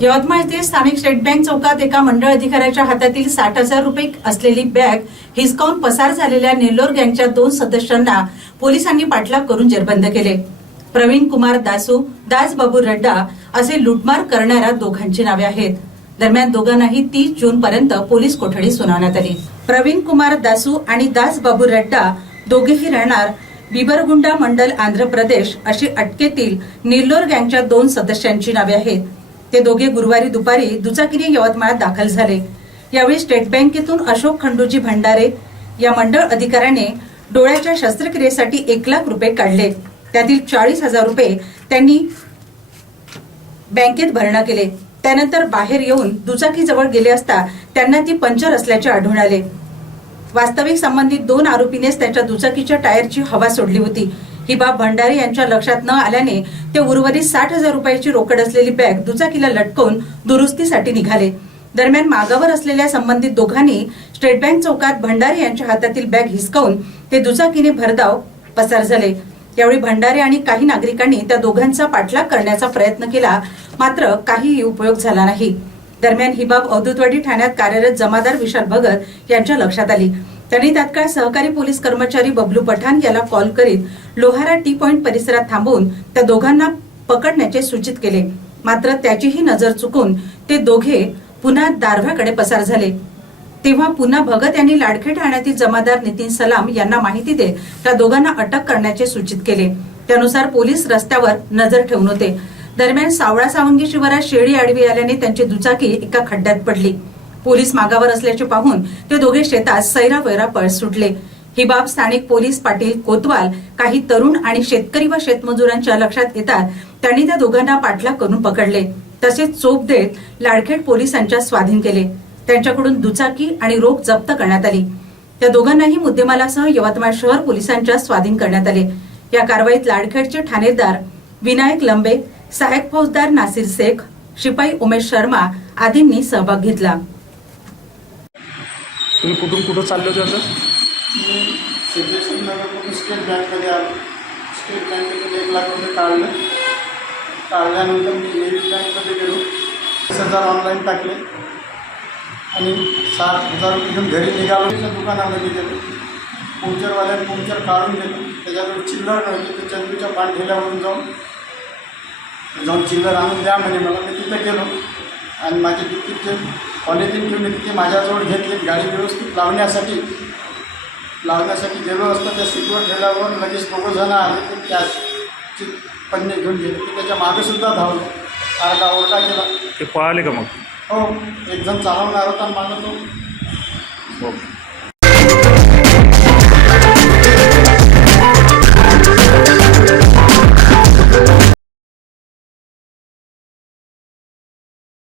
यवतमाळ येथे स्थानिक state bank चौकात एका मंडळ अधिकाऱ्याच्या हातातील साठ हजार रुपये असलेली बॅग हिसकावून पसार झालेल्या नेल्लोर गँगच्या दोन सदस्यांना पोलिसांनी पाठलाग करून जेरबंद केले. प्रवीण कुमार दासू दास बाबू रड्डा असे लुटमार करणाऱ्या दोघांची नावे आहेत. दरम्यान दोघांनाही तीस जून पर्यंत पोलीस कोठडी सुनावण्यात आली. प्रवीण कुमार दासू आणि दास बाबू रड्डा दोघेही राहणार बिबरगुंडा मंडल आंध्र प्रदेश अशी अटकेतील नेल्लोर गँगच्या दोन सदस्यांची नावे आहेत. ते दोघे गुरुवारी दुपारी दुचाकीने यवतमाळात दाखल झाले. यावेळी स्टेट बँकेतून अशोक खंडूजी भंडारे या मंडळ अधिकाऱ्याने डोळ्याच्या शस्त्रक्रियेसाठी एक लाख रुपये काढले. त्यातील चाळीस हजार रुपये त्यांनी बँकेत भरणा केले. त्यानंतर बाहेर येऊन दुचाकीजवळ गेले असता त्यांना ती पंचर असल्याचे आढळून आले. वास्तविक संबंधित दोन आरोपीनेच त्यांच्या दुचाकीच्या टायरची हवा सोडली होती. ही बाब भंडारे यांच्या लक्षात न आल्याने ते उर्वरित साठ हजार रुपयाची रोकड असलेली बॅग दुचाकीला लटकवून दुरुस्तीसाठी निघाले. दरम्यान मागावर असलेल्या संबंधित दोघांनी स्टेट बँक चौकात भंडारे यांच्या हातातील बॅग हिसकावून ते दुचाकीने भरधाव पसार झाले. यावेळी भंडारे आणि काही नागरिकांनी त्या दोघांचा पाठलाग करण्याचा प्रयत्न केला मात्र काहीही उपयोग झाला नाही. दरम्यान ही बाब अवधूतवाडी ठाण्यात कार्यरत जमादार विशाल भगत यांच्या लक्षात आली. त्यांनी तात्काळ सहकारी पोलीस कर्मचारी बबलू पठाण याला कॉल करीत लोहारा टी पॉइंट परिसरात थांबवून त्या दोघांना पकडण्याचे सूचित केले. मात्र त्याचीही नजर चुकून ते दोघे पुन्हा दारव्याकडे पसार झाले. तेव्हा पुन्हा भगत यांनी लाडखे ठाण्यातील जमादार नितीन सलाम यांना माहिती देत त्या दोघांना अटक करण्याचे सूचित केले. त्यानुसार पोलीस रस्त्यावर नजर ठेवून होते. दरम्यान सावळा सावंगी शिवारात शेळी आडवी आल्याने त्यांची दुचाकी एका खड्ड्यात पडली. पोलीस मागावर असल्याचे पाहून ते दोघे शेतात सैरा वैरा पळ सुटले. ही बाब स्थानिक पोलीस पाटील कोतवाल काही तरुण आणि शेतकरी व शेतमजुरांच्या लक्षात येतात त्यांनी त्या दोघांना पाठलाग करून पकडले. तसेच चोप देत लाडखेड पोलिसांच्या स्वाधीन केले. त्यांच्याकडून दुचाकी आणि रोख जप्त करण्यात आली. त्या दोघांनाही मुद्देमालासह यवतमाळ शहर पोलिसांच्या स्वाधीन करण्यात आले. या कारवाईत लाडखेडचे ठाणेदार विनायक लंबे सहायक फौजदार नासिर शेख शिपाई उमेश शर्मा आदींनी सहभाग घेतला. तुम्ही कुठून कुठं चालले होते आता? मी सिद्धेश्वर स्टेट बँकमध्ये आलो. स्टेट बँकेतून एक लाख रुपये काढले. काढल्यानंतर मी ए बँकमध्ये गेलो. वीस हजार ऑनलाईन टाकले. आणि सात हजार रुपये घेऊन घरी निघालो. त्याच्या दुकानामध्ये गेलो. पंक्चरवाल्याने पंक्चर काढून गेलो त्याच्याजवळ चिल्लर नव्हती तर चंदूच्या पान ठेल्यावरून जाऊन. जाऊन चिल्लर आणून द्या म्हणे मला. मी तिथं गेलो. आणि माझी तिकीटचे पॉलिथिन ठेवली तिथे माझ्याजवळ घेतली गाडी व्यवस्थित लावण्यासाठी लावण्यासाठी गेलो असतो. त्या सीटवर ठेवल्यावर लगेच दोघं जण आले. ते कॅशची पन्ने घेऊन गेले. ते त्याच्या मागेसुद्धा धावले. आरडा ओरडा केला. ते पळाले का मग? हो. एक जण चालवणार होता मागं तो. ओके.